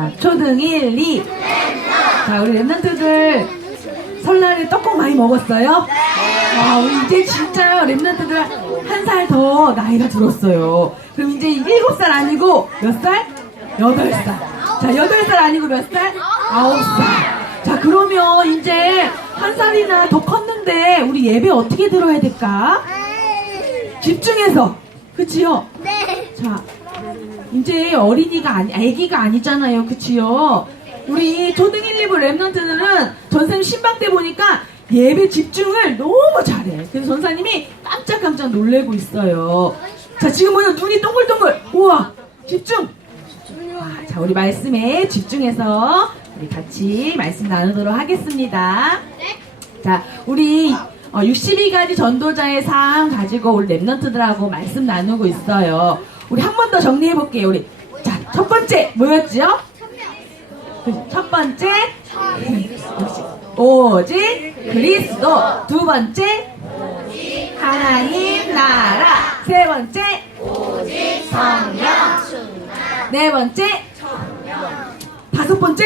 초등 1, 2. 자, 우리 랩런트들 설날에 떡국 많이 먹었어요? 와, 우리 이제 진짜 랩런트들 한 살 더 나이가 들었어요. 그럼 이제 7살 아니고 몇 살? 8살. 자, 8살 아니고 몇 살? 9살. 자, 그러면 이제 한 살이나 더 컸는데 우리 예배 어떻게 들어야 될까? 집중해서. 그치요? 네. 자, 이제 어린이가 애기가 아니잖아요. 그치요? 우리 초등 1, 2부 랩런트들은 전사님 신방 때 보니까 예배 집중을 너무 잘해. 그래서 전사님이 깜짝깜짝 놀래고 있어요. 자, 지금 보면 눈이 동글동글. 우와, 집중. 자, 우리 말씀에 집중해서 우리 같이 말씀 나누도록 하겠습니다. 자, 우리 62가지 전도자의 삶 가지고 우리 랩런트들하고 말씀 나누고 있어요. 우리 한 번 더 정리해 볼게요. 우리 자, 첫 번째 뭐였죠? 첫 번째 오직 그리스도. 두 번째 하나님 나라. 세 번째 오직 성령. 네 번째 다섯 번째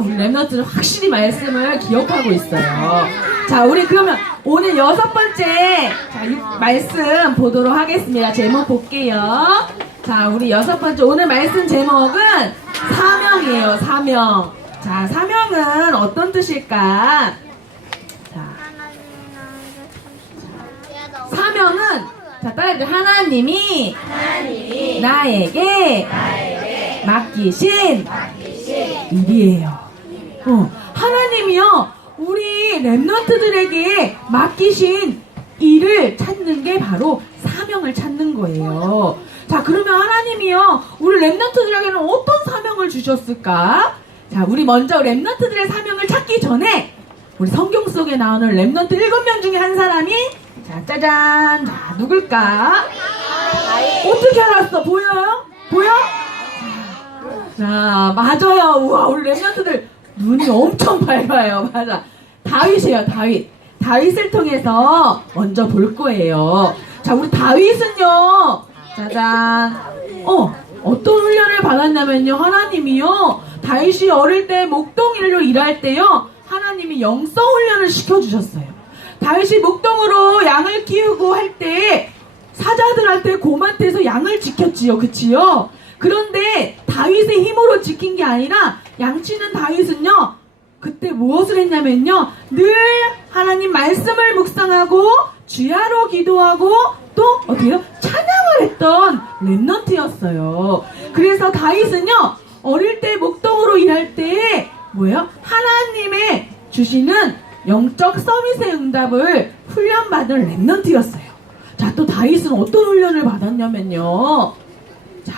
우리 랩런트는 확실히 말씀을 기억하고 있어요. 자, 우리 그러면 오늘 6번째 말씀 보도록 하겠습니다. 제목 볼게요. 자, 우리 6번째 오늘 말씀 제목은 사명이에요. 사명. 자, 사명은 어떤 뜻일까? 자, 사명은 자, 따라해보세요. 하나님이 나에게 맡기신 일이에요. 하나님이요, 우리 랩런트들에게 맡기신 일을 찾는 게 바로 사명을 찾는 거예요. 자, 그러면 하나님이요, 우리 랩런트들에게는 어떤 사명을 주셨을까? 자, 우리 먼저 랩런트들의 사명을 찾기 전에 우리 성경 속에 나오는 랩런트 7명 중에 한 사람이 자, 짜잔. 자, 누굴까? 어떻게 알았어? 보여요? 보여? 자, 맞아요. 우와, 우리 랩런트들 눈이 엄청 밝아요. 맞아. 다윗이에요, 다윗. 다윗을 통해서 먼저 볼 거예요. 자, 우리 다윗은요, 짜잔. 어떤 훈련을 받았냐면요, 하나님이요, 다윗이 어릴 때 목동일로 일할 때요, 하나님이 영성 훈련을 시켜주셨어요. 다윗이 목동으로 양을 키우고 할 때 사자들한테 고만태에서 양을 지켰지요. 그치요? 그런데 다윗의 힘으로 지킨 게 아니라 양치는 다윗은요, 그때 무엇을 했냐면요, 늘 하나님 말씀을 묵상하고 주야로 기도하고 또 어떻게요? 찬양을 했던 랩런트였어요. 그래서 다윗은요, 어릴 때 목동으로 일할 때 뭐예요? 하나님의 주시는 영적 서밋의 응답을 훈련받은 랩런트였어요. 자, 또 다윗은 어떤 훈련을 받았냐면요, 자,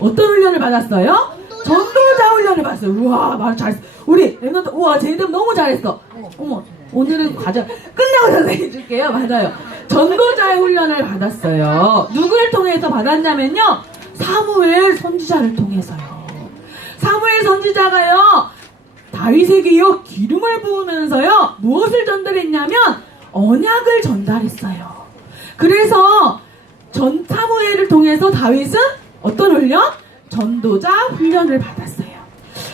어떤 훈련을 받았어요? 전도자 훈련을 받았어요. 우와, 말 잘했어. 우리 랩런트, 우와, 쟤들 너무 잘했어. 어머, 오늘은 과정 끝나고 선생님 줄게요. 맞아요. 전도자의 훈련을 받았어요. 누구를 통해서 받았냐면요, 사무엘 선지자를 통해서요. 사무엘 선지자가요, 다윗에게요, 기름을 부으면서요, 무엇을 전달했냐면 언약을 전달했어요. 그래서 사무엘을 통해서 다윗은 어떤 훈련? 전도자 훈련을 받았어요.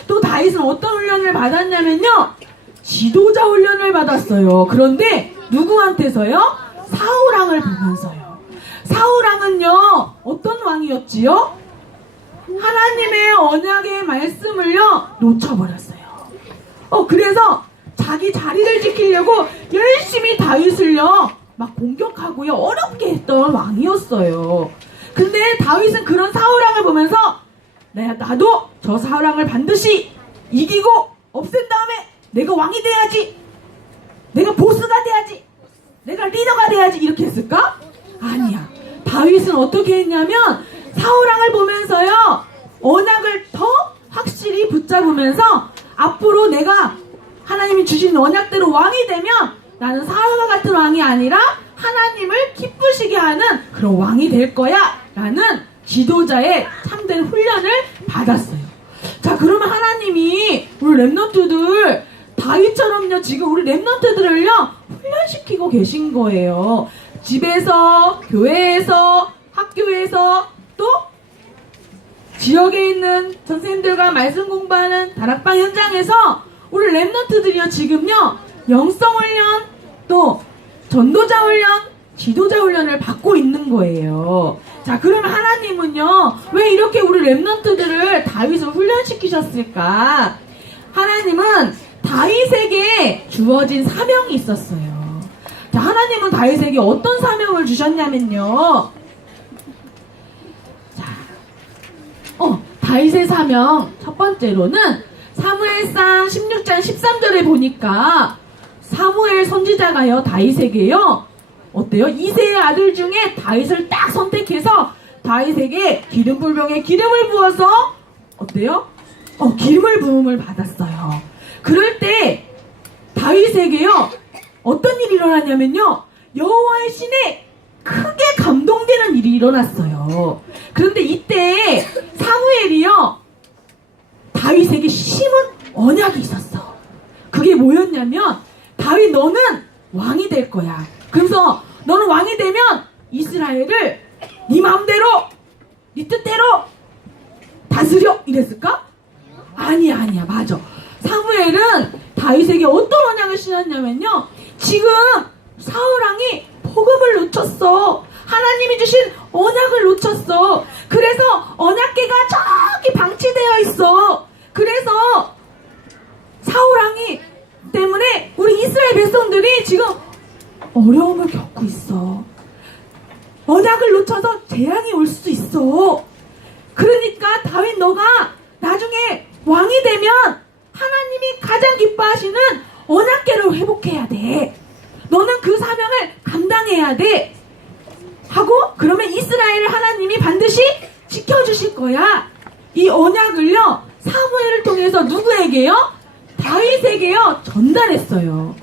또 다윗은 어떤 훈련을 받았냐면요, 지도자 훈련을 받았어요. 그런데 누구한테서요? 사울왕을 보면서요. 사울왕은요, 어떤 왕이었지요? 하나님의 언약의 말씀을요, 놓쳐버렸어요. 그래서 자기 자리를 지키려고 열심히 다윗을요, 막 공격하고요, 어렵게 했던 왕이었어요. 근데 다윗은 그런 사울왕을 보면서 나도 저 사울왕을 반드시 이기고 없앤 다음에 내가 왕이 돼야지, 내가 보스가 돼야지, 내가 리더가 돼야지, 이렇게 했을까? 아니야. 다윗은 어떻게 했냐면 사울왕을 보면서요, 언약을 더 확실히 붙잡으면서 앞으로 내가 하나님이 주신 언약대로 왕이 되면 나는 사울과 같은 왕이 아니라 하나님을 기쁘시게 하는 그런 왕이 될 거야 라는 지도자의 참된 훈련을 받았어요. 자, 그러면 하나님이 우리 랩런트들 다윗처럼요, 지금 우리 랩런트들을요, 훈련시키고 계신 거예요. 집에서, 교회에서, 학교에서, 또 지역에 있는 선생님들과 말씀 공부하는 다락방 현장에서 우리 랩런트들이요 지금요 영성훈련 또 전도자 훈련 지도자 훈련을 받고 있는 거예요. 자, 그러면 하나님은요 왜 이렇게 우리 랩런트들을 다윗을 훈련시키셨을까? 하나님은 다윗에게 주어진 사명이 있었어요. 자, 하나님은 다윗에게 어떤 사명을 주셨냐면요. 자, 다윗의 사명 첫 번째로는 사무엘상 16장 13절에 보니까 사무엘 선지자가요 다윗에게요 어때요? 이새의 아들 중에 다윗을 딱 선택해서 다윗에게 기름불병에 기름을 부어서 어때요? 기름을 부음을 받았어요. 그럴 때 다윗에게요 어떤 일이 일어났냐면요 여호와의 신에 크게 감동되는 일이 일어났어요. 그런데 이때 사무엘이요 다윗에게 심은 언약이 있었어. 그게 뭐였냐면 다윗 너는 왕이 될 거야. 그래서 너는 왕이 되면 이스라엘을 네 마음대로 네 뜻대로 다스려 이랬을까? 아니야 맞아. 사무엘은 다윗에게 어떤 언약을 신었냐면요 지금 사울왕이 복음을 놓쳤어. 하나님이 주신 언약을 놓쳤어. 그래서 언약궤가 저기 방치되어 있어. 그래서 사울왕이 때문에 우리 이스라엘 백성들이 지금 어려움을 겪고 있어. 언약을 놓쳐서 재앙이 올 수 있어. 그러니까 다윗 너가 나중에 왕이 되면 하나님이 가장 기뻐하시는 언약궤를 회복해야 돼. 너는 그 사명을 감당해야 돼. 하고 그러면 이스라엘을 하나님이 반드시 지켜주실 거야. 이 언약을요 사무엘을 통해서 누구에게요? 다윗에게요 전달했어요.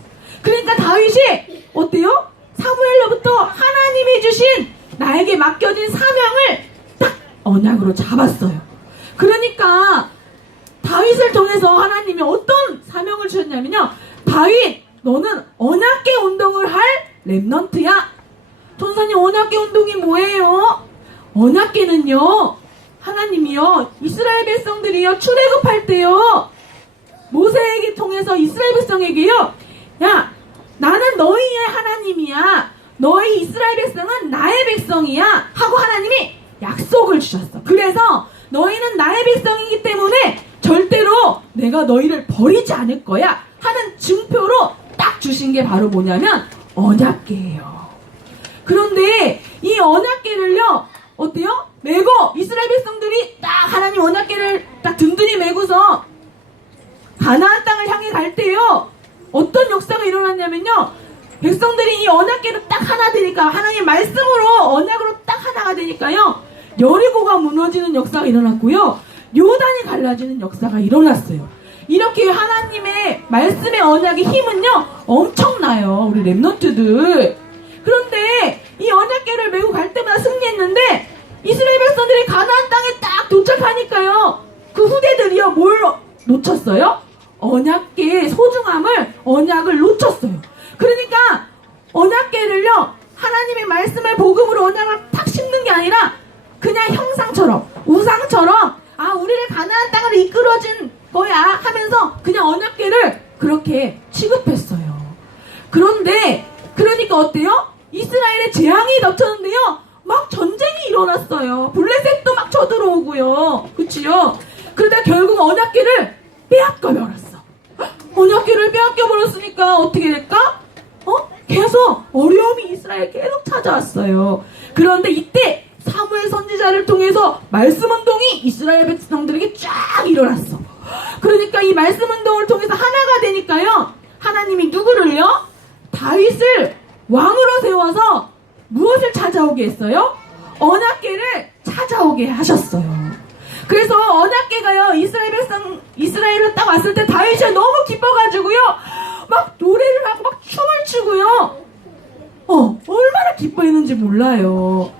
그러니까 다윗이 어때요? 사무엘로부터 하나님이 주신 나에게 맡겨진 사명을 딱 언약으로 잡았어요. 그러니까 다윗을 통해서 하나님이 어떤 사명을 주셨냐면요 다윗 너는 언약궤 운동을 할 랩넌트야. 전사님 언약궤 운동이 뭐예요? 언약궤는요 하나님이요 이스라엘 백성들이요 출애굽할 때요 모세에게 통해서 이스라엘 백성에게요 야 나는 너희의 하나님이야. 너희 이스라엘 백성은 나의 백성이야 하고 하나님이 약속을 주셨어. 그래서 너희는 나의 백성이기 때문에 절대로 내가 너희를 버리지 않을 거야 하는 증표로 딱 주신 게 바로 뭐냐면 언약궤예요. 그런데 이 언약궤를요 어때요? 메고 이스라엘 백성들이 딱 하나님 언약궤를 딱 든든히 메고서 가나안 땅을 향해 갈 때요 어떤 역사가 일어났냐면요 백성들이 이 언약궤로 딱 하나 되니까 하나님 말씀으로 언약으로 딱 하나가 되니까요 여리고가 무너지는 역사가 일어났고요 요단이 갈라지는 역사가 일어났어요. 이렇게 하나님의 말씀의 언약의 힘은요 엄청나요 우리 랩런트들. 그런데 이 언약궤를 메고 갈 때마다 승리했는데 이스라엘 백성들이 가나안 땅에 딱 도착하니까요 그 후대들이요 뭘 놓쳤어요? 언약궤의 소중함을 언약을 놓쳤어요. 그러니까 언약궤를요 하나님의 말씀을 복음으로 언약을 탁 심는 게 아니라 그냥 형상처럼 우상처럼 우리를 가나안 땅으로 이끌어진 거야 하면서 그냥 언약궤를 그렇게 취급했어요. 그런데 그러니까 어때요? 이스라엘에 재앙이 덮쳤는데요 막 전쟁이 일어났어요. 블레셋도 막 쳐들어오고요. 그치요? 그러다 결국 언약궤를 빼앗겨버렸어. 언약궤를 빼앗겨버렸으니까 어떻게 될까? 계속 어려움이 이스라엘 계속 찾아왔어요. 그런데 이때 사무엘 선지자를 통해서 말씀 운동이 이스라엘 백성들에게 쫙 일어났어. 그러니까 이 말씀 운동을 통해서 하나가 되니까요 하나님이 누구를요? 다윗을 왕으로 세워서 무엇을 찾아오게 했어요? 언약궤를 찾아오게 하셨어요. 그래서 언약궤가요 이스라엘로 딱 왔을 때 다윗이 너무 기뻐가지고요 막 노래를 하고 막 춤을 추고요 얼마나 기뻐했는지 몰라요.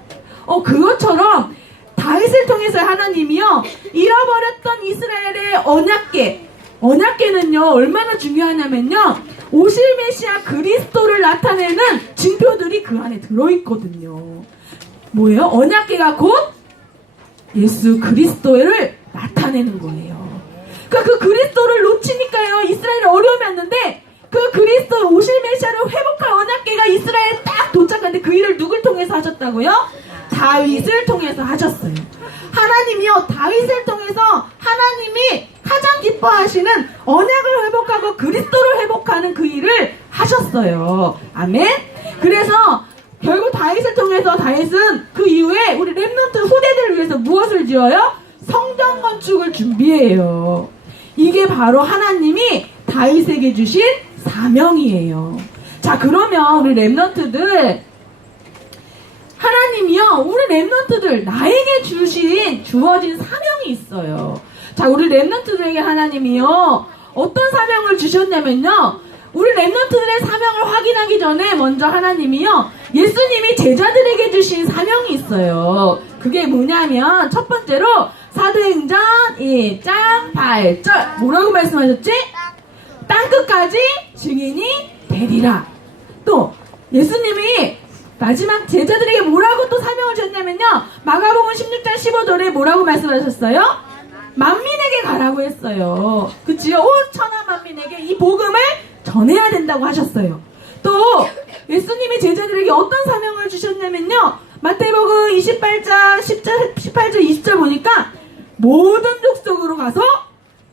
그것처럼 다윗을 통해서 하나님이요 잃어버렸던 이스라엘의 언약궤는요 얼마나 중요하냐면요 오실 메시아 그리스도를 나타내는 증표들이 그 안에 들어있거든요. 뭐예요? 언약궤가 곧 예수 그리스도를 나타내는 거예요. 그러니까 그 그리스도를 놓치니까요, 이스라엘이 어려움이 왔는데 그 그리스도 오실 메시아를 회복할 언약궤가 이스라엘에 딱 도착하는데 그 일을 누굴 통해서 하셨다고요? 다윗을 통해서 하셨어요. 하나님이요, 다윗을 통해서 하나님이 가장 기뻐하시는 언약을 회복하고 그리스도를 회복하는 그 일을 하셨어요. 아멘. 그래서 결국 다윗을 통해서 다윗은 그 이후에 우리 렘넌트 후대들을 위해서 무엇을 지어요? 성전 건축을 준비해요. 이게 바로 하나님이 다윗에게 주신 사명이에요. 자, 그러면 우리 렘넌트들, 하나님이요, 우리 렘넌트들 나에게 주어진 사명이 있어요. 자, 우리 렘넌트들에게 하나님이요, 어떤 사명을 주셨냐면요, 우리 렘넌트들의 사명을 확인하기 전에 먼저 하나님이요, 예수님이 제자들에게 주신 사명이 있어요. 그게 뭐냐면 첫 번째로 사도행전 1장 8절 뭐라고 말씀하셨지? 땅끝까지 증인이 되리라. 또 예수님이 마지막 제자들에게 뭐라고 또 사명을 주셨냐면요, 마가복음 16장 15절에 뭐라고 말씀하셨어요? 만민에게 가라고 했어요. 그치요? 온 천하 만민에게 이 복음을 전해야 된다고 하셨어요. 또 예수님이 제자들에게 어떤 사명을 주셨냐면요, 마태복음 28장 18절 20절 보니까 모든 족속으로 가서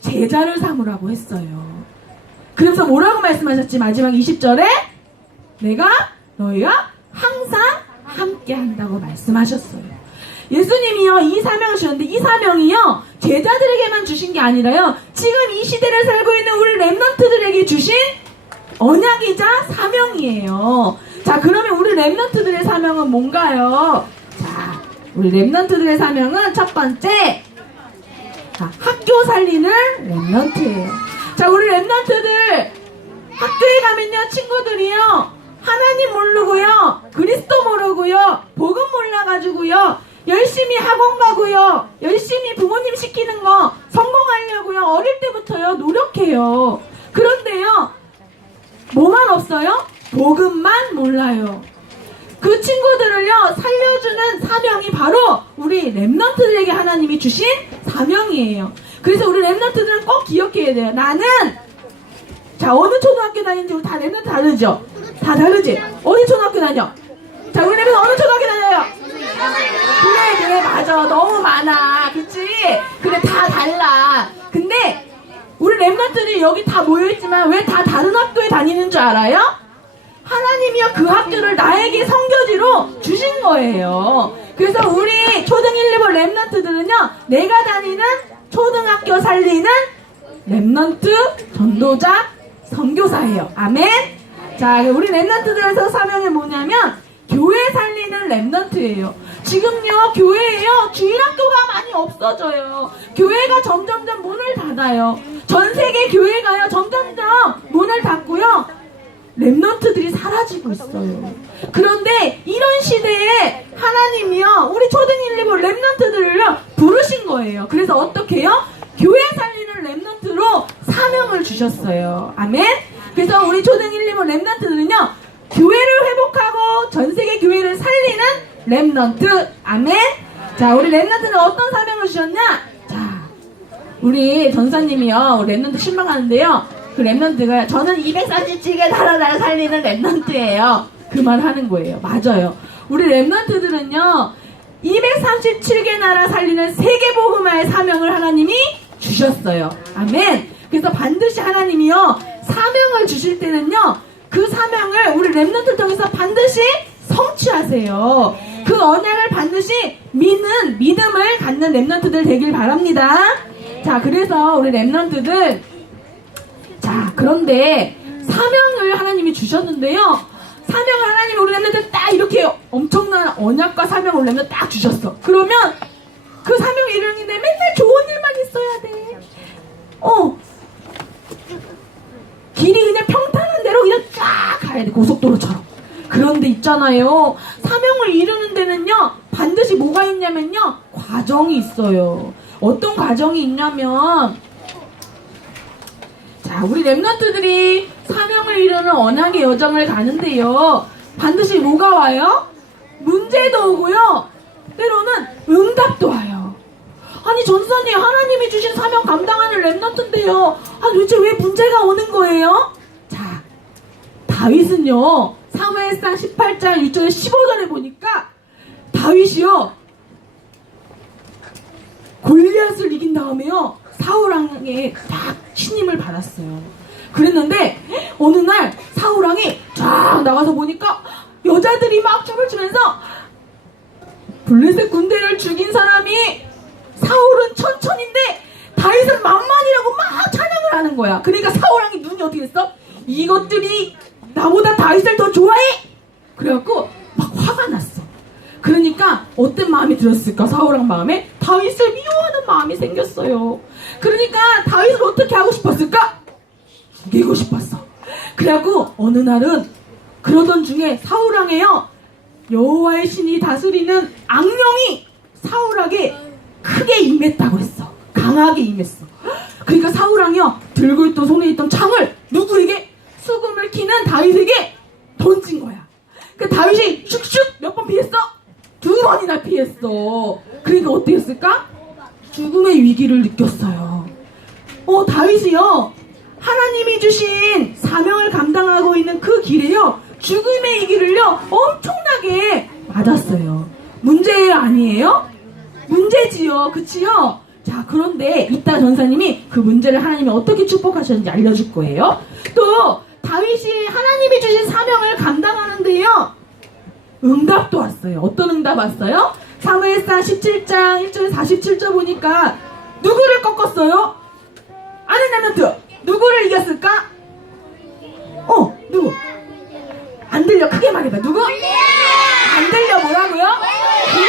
제자를 삼으라고 했어요. 그래서 뭐라고 말씀하셨지? 마지막 20절에 내가 너희와 항상 함께 한다고 말씀하셨어요. 예수님이요, 이 사명을 주셨는데 이 사명이요, 제자들에게만 주신 게 아니라요, 지금 이 시대를 살고 있는 우리 렘넌트들에게 주신 언약이자 사명이에요. 자, 그러면 우리 렘넌트들의 사명은 뭔가요? 자, 우리 렘넌트들의 사명은 첫 번째, 자, 학교 살리는 렘넌트예요. 자, 우리 렘넌트들 학교에 가면요, 친구들이요, 하나님 모르고요, 그리스도 모르고요, 복음 몰라가지고요, 열심히 학원 가고요, 열심히 부모님 시키는 거 성공하려고요, 어릴 때부터요 노력해요. 그런데요, 뭐만 없어요? 복음만 몰라요. 그 친구들을요, 살려주는 사명이 바로 우리 렘넌트들에게 하나님이 주신 사명이에요. 그래서 우리 렘넌트들은 꼭 기억해야 돼요. 나는, 자, 어느 초등학교 다니는지 우리 다 렘넌트 다르죠? 다 다르지? 어디 초등학교 다녀? 자, 우리 렘넌트 어느 초등학교 다녀요? 그래, 맞아. 너무 많아. 그치? 그래, 다 달라. 근데 우리 렘넌트들이 여기 다 모여있지만 왜 다 다른 학교에 다니는 줄 알아요? 하나님이요, 그 학교를 나에게 성교지로 주신 거예요. 그래서 우리 초등 1, 2번 렘넌트들은요, 내가 다니는 초등학교 살리는 렘넌트 전도자 선교사예요. 아멘. 자, 우리 렘넌트들에서 사명이 뭐냐면 교회 살리는 렘넌트예요. 지금요, 교회에요, 주일학교가 많이 없어져요. 교회가 점점점 문을 닫아요. 전 세계 교회가요, 점점점 문을 닫고요, 렘넌트들이 사라지고 있어요. 그런데 이런 시대에 하나님이요, 우리 초등 1, 2번 렘넌트들을요 부르신 거예요. 그래서 어떻게 해요? 교회 살리는 렘넌트로 사명을 주셨어요. 아멘. 그래서 우리 초등 1, 2번 렘넌트들은요, 교회를 회복하고 전세계 교회를 살리는 렘넌트. 아멘. 자, 우리 렘넌트는 어떤 사명을 주셨냐? 자, 우리 전사님이요, 우리 렘넌트 신방하는데요, 그 렘넌트가 저는 237개 나라를 살리는 렘넌트예요. 그 말 하는 거예요. 맞아요. 우리 렘넌트들은요, 237개 나라 살리는 세계복음화의 사명을 하나님이 주셨어요. 아멘. 그래서 반드시 하나님이요, 사명을 주실 때는요, 그 사명을 우리 렘넌트 통해서 반드시 성취하세요. 그 언약을 반드시 믿음을 갖는 렘넌트들 되길 바랍니다. 자, 그래서 우리 렘넌트들, 자, 그런데 사명을 하나님이 주셨는데요, 사명을 하나님이 우리 렘넌트들 딱 이렇게 엄청난 언약과 사명을 우리 렘넌트 딱 주셨어. 그러면 그 사명을 이루는데 맨날 좋은 일만 있어야 돼. 길이 그냥 평탄한 대로 그냥 쫙 가야 돼, 고속도로처럼. 그런데 있잖아요, 사명을 이루는 데는요, 반드시 뭐가 있냐면요, 과정이 있어요. 어떤 과정이 있냐면, 자, 우리 렘넌트들이 사명을 이루는 언약의 여정을 가는데요, 반드시 뭐가 와요? 문제도 오고요, 때로는 응답도 와요. 아니 전사님, 하나님이 주신 사명 감당하는 렘넌트인데요. 도대체 왜 문제가 오는 거예요? 자, 다윗은요, 사무엘상 18장 1절에 15절에 보니까 다윗이요, 골리앗을 이긴 다음에요, 사울왕에게 딱 신임을 받았어요. 그랬는데 어느 날 사울왕이 쫙 나가서 보니까 여자들이 막 춤을 추면서 블레셋 군대를 죽인 사람이 사울은 천천인데 다윗은 만만이라고 막 찬양을 하는 거야. 그러니까 사울왕이 눈이 어떻게 됐어? 이것들이 나보다 다윗을 더 좋아해? 그래갖고 막 화가 났어. 그러니까 어떤 마음이 들었을까? 사울왕 마음에 다윗을 미워하는 마음이 생겼어요. 그러니까 다윗을 어떻게 하고 싶었을까? 죽이고 싶었어. 그래갖고 어느 날은 그러던 중에 사울왕에요, 여호와의 신이 다스리는 악령이 사울에게 크게 임했다고 했어. 강하게 임했어. 그러니까 사울왕이요, 들고 있던 손에 있던 창을 누구에게? 수금을 키는 다윗에게 던진 거야. 그 다윗이 슉슉 몇 번 피했어? 2번이나 피했어. 그러니까 어떻게 했을까? 죽음의 위기를 느꼈어요. 다윗이요, 하나님이 주신 사명을 감당하고 있는 그 길에요, 죽음의 위기를요 엄청나게 맞았어요. 문제 아니에요? 문제지요. 그치요? 자, 그런데 이따 전사님이 그 문제를 하나님이 어떻게 축복하셨는지 알려줄 거예요. 또 다윗이 하나님이 주신 사명을 감당하는데요, 응답도 왔어요. 어떤 응답 왔어요? 사무엘상 17장 1절 47절 보니까 누구를 꺾었어요? 아는 렘넌트 누구를 이겼을까? 누구? 안 들려. 크게 말해봐. 누구? 안 들려. 뭐라고요? 그래,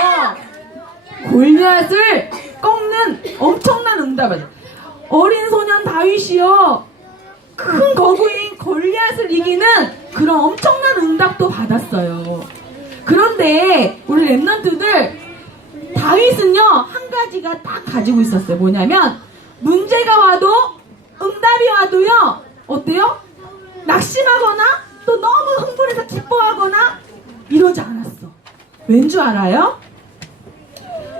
맞아요. 골리앗을 꺾는 엄청난 응답을. 어린 소년 다윗이요, 큰 거구인 골리앗을 이기는 그런 엄청난 응답도 받았어요. 그런데 우리 렘넌트들, 다윗은요 한 가지가 딱 가지고 있었어요. 뭐냐면 문제가 와도, 응답이 와도요, 어때요? 낙심하거나 또 너무 흥분해서 기뻐하거나 이러지 않았어. 왠 줄 알아요?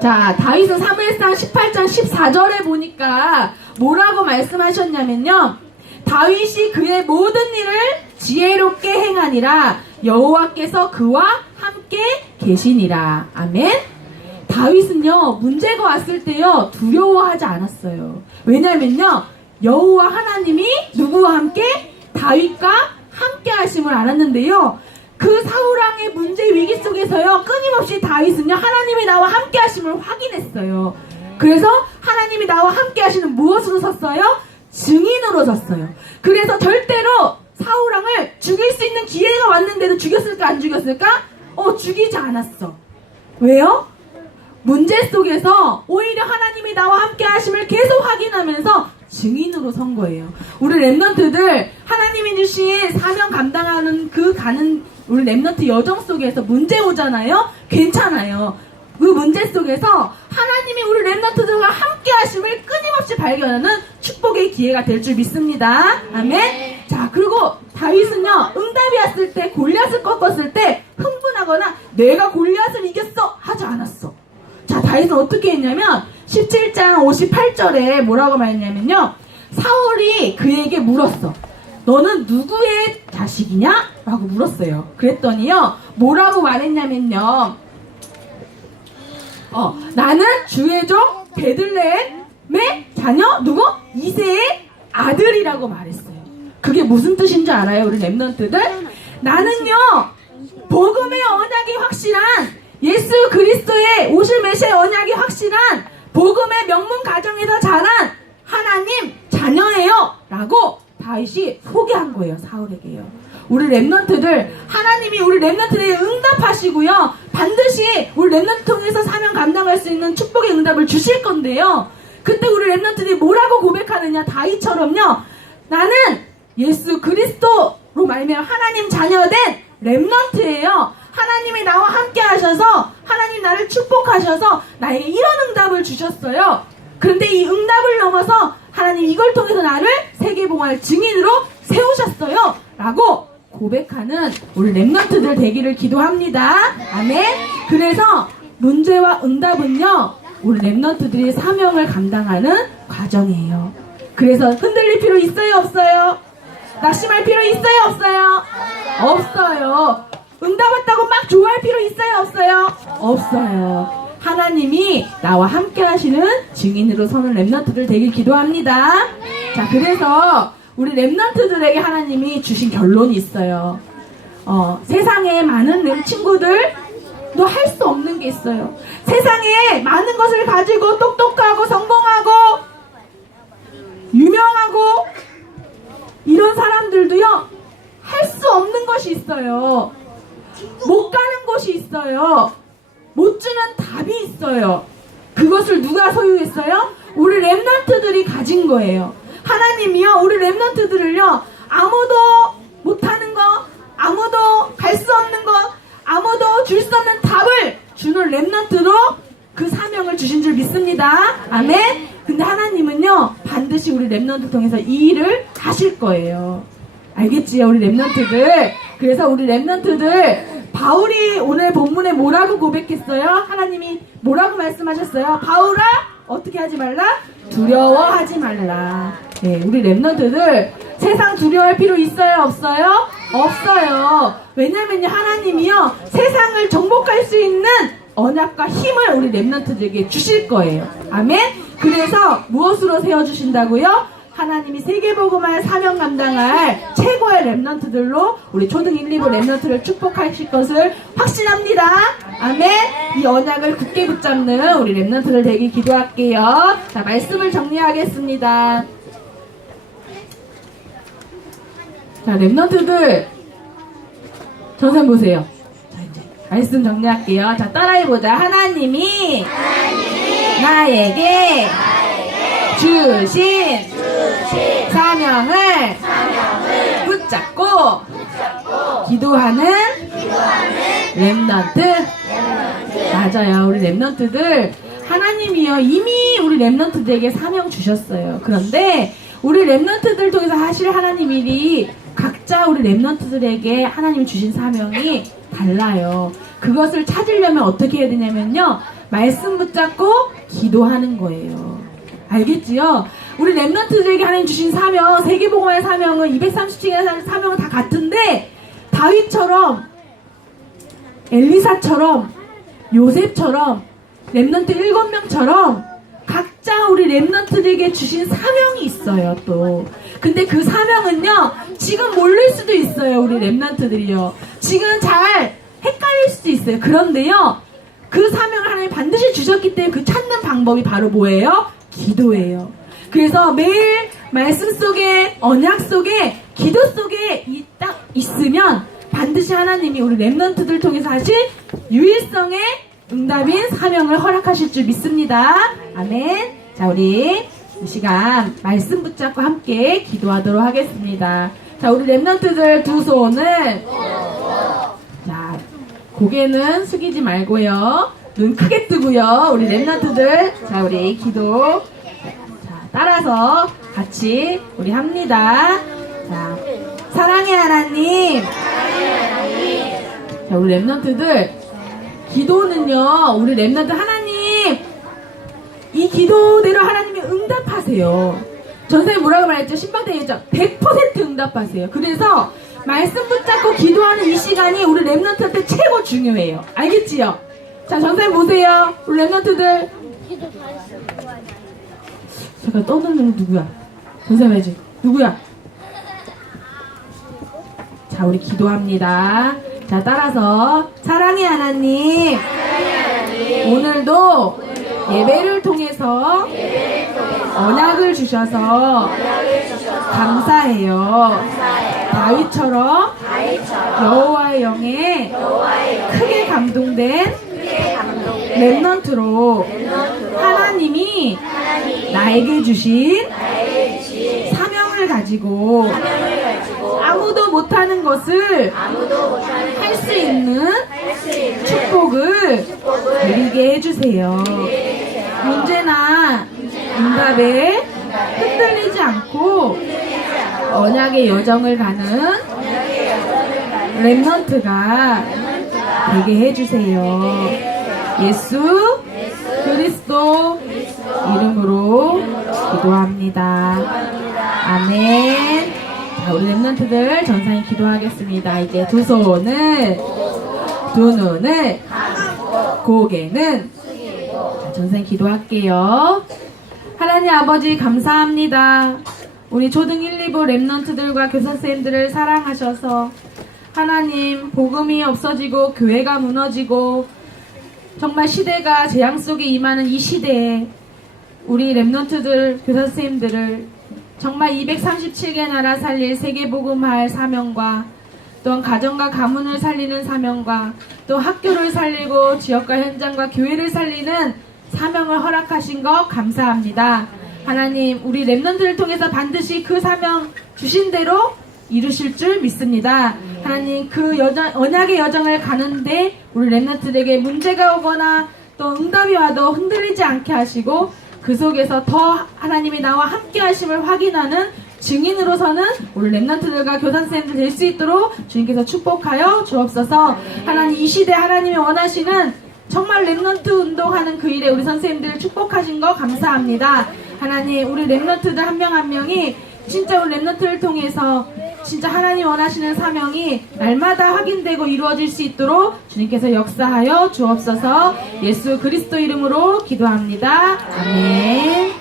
자, 다윗은 사무엘상 18장 14절에 보니까 뭐라고 말씀하셨냐면요, 다윗이 그의 모든 일을 지혜롭게 행하니라 여호와께서 그와 함께 계시니라. 아멘. 다윗은요 문제가 왔을 때요 두려워하지 않았어요. 왜냐면요, 여호와 하나님이 누구와 함께? 다윗과 함께 하심을 알았는데요, 그 사울왕의 문제 위기 속에서요 끊임없이 다윗은요 하나님이 나와 함께 하심을 확인했어요. 그래서 하나님이 나와 함께 하시는 무엇으로 섰어요? 증인으로 섰어요. 그래서 절대로 사울왕을 죽일 수 있는 기회가 왔는데도 죽였을까 안 죽였을까? 죽이지 않았어. 왜요? 문제 속에서 오히려 하나님이 나와 함께 하심을 계속 확인하면서 증인으로 선 거예요. 우리 렘넌트들, 하나님이 주신 사명 감당하는 그 가는 우리 렘넌트 여정 속에서 문제 오잖아요. 괜찮아요. 그 문제 속에서 하나님이 우리 렘넌트들과 함께 하심을 끊임없이 발견하는 축복의 기회가 될 줄 믿습니다. 아멘. 자, 그리고 다윗은요 응답이 왔을 때, 골리앗을 꺾었을 때 흥분하거나 내가 골리앗을 이겼어 하지 않았어. 자, 다윗은 어떻게 했냐면 17장 58절에 뭐라고 말했냐면요, 사울이 그에게 물었어. 너는 누구의 자식이냐? 라고 물었어요. 그랬더니요 뭐라고 말했냐면요, 나는 주의 종 베들레헴의 자녀 누구? 이새의 아들이라고 말했어요. 그게 무슨 뜻인 줄 알아요, 우리 렘넌트들? 나는요 복음의 언약이 확실한, 예수 그리스도의 오실 메시아의 언약이 확실한 복음의 명문 가정에서 자란 하나님 자녀예요 라고 다윗이 소개한 거예요, 사울에게요. 우리 렘넌트들, 하나님이 우리 렘넌트에게 응답하시고요, 반드시 우리 렘넌트 통해서 사명 감당할 수 있는 축복의 응답을 주실 건데요, 그때 우리 렘넌트들이 뭐라고 고백하느냐? 다윗처럼요, 나는 예수 그리스도로 말미암아 하나님 자녀된 렘넌트예요. 하나님이 나와 함께 하셔서 하나님 나를 축복하셔서 나에게 이런 응답을 주셨어요. 그런데 이 응답을 넘어서 하나님 이걸 통해서 나를 세계봉헌 증인으로 세우셨어요 라고 고백하는 우리 렘넌트들 되기를 기도합니다. 아멘. 그래서 문제와 응답은요 우리 랩런트들이 사명을 감당하는 과정이에요. 그래서 흔들릴 필요 있어요, 없어요? 낙심할 필요 있어요, 없어요? 없어요. 응답했다고 막 좋아할 필요 있어요, 없어요? 없어요. 하나님이 나와 함께 하시는 증인으로 서는 랩런트들 되길 기도합니다. 자, 그래서 우리 랩런트들에게 하나님이 주신 결론이 있어요. 세상에 많은 친구들, 너 할 수 없는 게 있어요. 세상에 많은 것을 가지고 똑똑하고 성공하고 유명하고 이런 사람들도요, 할 수 없는 것이 있어요. 못 가는 곳이 있어요. 못 주는 답이 있어요. 그것을 누가 소유했어요? 우리 랩런트들이 가진 거예요. 하나님이요, 우리 랩런트들을요, 아무도 못하는 거, 아무도 갈 수 없는 거, 아무도 줄 수 없는 답을 주는 랩런트로 그 사명을 주신 줄 믿습니다. 아멘. 근데 하나님은요, 반드시 우리 랩런트 통해서 이 일을 하실 거예요. 알겠지요, 우리 랩런트들? 그래서 우리 랩런트들, 바울이 오늘 본문에 뭐라고 고백했어요? 하나님이 뭐라고 말씀하셨어요? 바울아, 어떻게 하지 말라? 두려워하지 말라. 네, 우리 랩런트들 세상 두려워할 필요 있어요, 없어요? 없어요. 왜냐면요, 하나님이요, 세상을 정복할 수 있는 언약과 힘을 우리 랩런트들에게 주실 거예요. 아멘? 그래서 무엇으로 세워주신다고요? 하나님이 세계복음화의 사명 감당할 최고의 랩런트들로 우리 초등 1, 2부 랩런트를 축복하실 것을 확신합니다. 아멘. 이 언약을 굳게 붙잡는 우리 랩런트들 되길 기도할게요. 자, 말씀을 정리하겠습니다. 자, 랩런트들 전선 보세요. 자, 이제 말씀 정리할게요. 자, 따라해보자. 하나님이 나에게 주신 사명을 붙잡고 기도하는 랩런트. 맞아요. 우리 랩런트들 하나님이요, 이미 우리 랩런트들에게 사명 주셨어요. 그런데 우리 랩런트들 통해서 하실 하나님 일이 각자 우리 랩런트들에게 하나님 주신 사명이 달라요. 그것을 찾으려면 어떻게 해야 되냐면요, 말씀 붙잡고 기도하는 거예요. 알겠지요? 우리 랩런트들에게 하나님 주신 사명, 세계복음화의 사명은 230층의 사명은 다 같은데, 다윗처럼, 엘리사처럼, 요셉처럼, 랩런트 7명처럼 각자 우리 랩런트들에게 주신 사명이 있어요, 또. 근데 그 사명은요, 지금 모를 수도 있어요, 우리 랩런트들이요. 지금 잘 헷갈릴 수도 있어요. 그런데요, 그 사명을 하나님 반드시 주셨기 때문에 그 찾는 방법이 바로 뭐예요? 기도예요. 그래서 매일 말씀 속에, 언약 속에, 기도 속에 딱 있으면 반드시 하나님이 우리 랩런트들 통해서 하실 유일성의 응답인 사명을 허락하실 줄 믿습니다. 아멘. 자, 우리 이 시간 말씀 붙잡고 함께 기도하도록 하겠습니다. 자, 우리 랩런트들 두 손을, 자, 고개는 숙이지 말고요, 눈 크게 뜨고요. 우리 랩런트들, 자, 우리 기도, 자, 따라서 같이 우리 합니다. 자, 사랑의 하나님. 자, 우리 랩런트들 기도는요, 우리 랩런트 하나님, 이 기도대로 하나님이 응답하세요. 전생에 뭐라고 말했죠? 신방때 얘기했죠? 100% 응답하세요. 그래서 말씀 붙잡고 기도하는 이 시간이 우리 랩런트한테 최고 중요해요. 알겠지요? 자, 전생 보세요. 우리 랩런트들. 잠깐 떠드는 놈 누구야? 전생 해야지. 누구야? 자, 우리 기도합니다. 자, 따라서 사랑의 하나님, 오늘도 예배를 통해서 언약을 주셔서 감사해요. 다윗처럼 여호와의 영에 크게 감동된 랩런트로 하나님이 나에게 주신 사명을 가지고 아무도 못하는 것을 할 수 있는 축복을 누리게 해주세요. 문제나 응답에 흔들리지 않고 언약의 여정을 가는 랩런트가 되게 해주세요. 예수 그리스도 그리스도 이름으로 기도합니다. 아멘. 자, 우리 랩런트들 전사님 기도하겠습니다. 이제 두 손을, 두 눈을, 고개는 자, 전사님 기도할게요. 하나님 아버지 감사합니다. 우리 초등 1, 2부 랩런트들과 교사선생님들을 사랑하셔서 하나님 복음이 없어지고 교회가 무너지고 정말 시대가 재앙 속에 임하는 이 시대에 우리 랩런트들 교사선생님들을 정말 237개 나라 살릴 세계복음화할 사명과 또한 가정과 가문을 살리는 사명과 또 학교를 살리고 지역과 현장과 교회를 살리는 사명을 허락하신 것 감사합니다. 하나님 우리 랩런트를 통해서 반드시 그 사명 주신 대로 이루실 줄 믿습니다. 하나님 그 언약의 여정을 가는데 우리 랩런트들에게 문제가 오거나 또 응답이 와도 흔들리지 않게 하시고 그 속에서 더 하나님이 나와 함께 하심을 확인하는 증인으로서는 우리 랩런트들과 교사선생님들 될 수 있도록 주님께서 축복하여 주옵소서. 하나님 이 시대 하나님이 원하시는 정말 랩런트 운동하는 그 일에 우리 선생님들을 축복하신 거 감사합니다. 하나님 우리 랩런트들 한 명 한 명이 진짜 우리 랩런트를 통해서 진짜 하나님 원하시는 사명이 날마다 확인되고 이루어질 수 있도록 주님께서 역사하여 주옵소서. 예수 그리스도 이름으로 기도합니다. 아멘.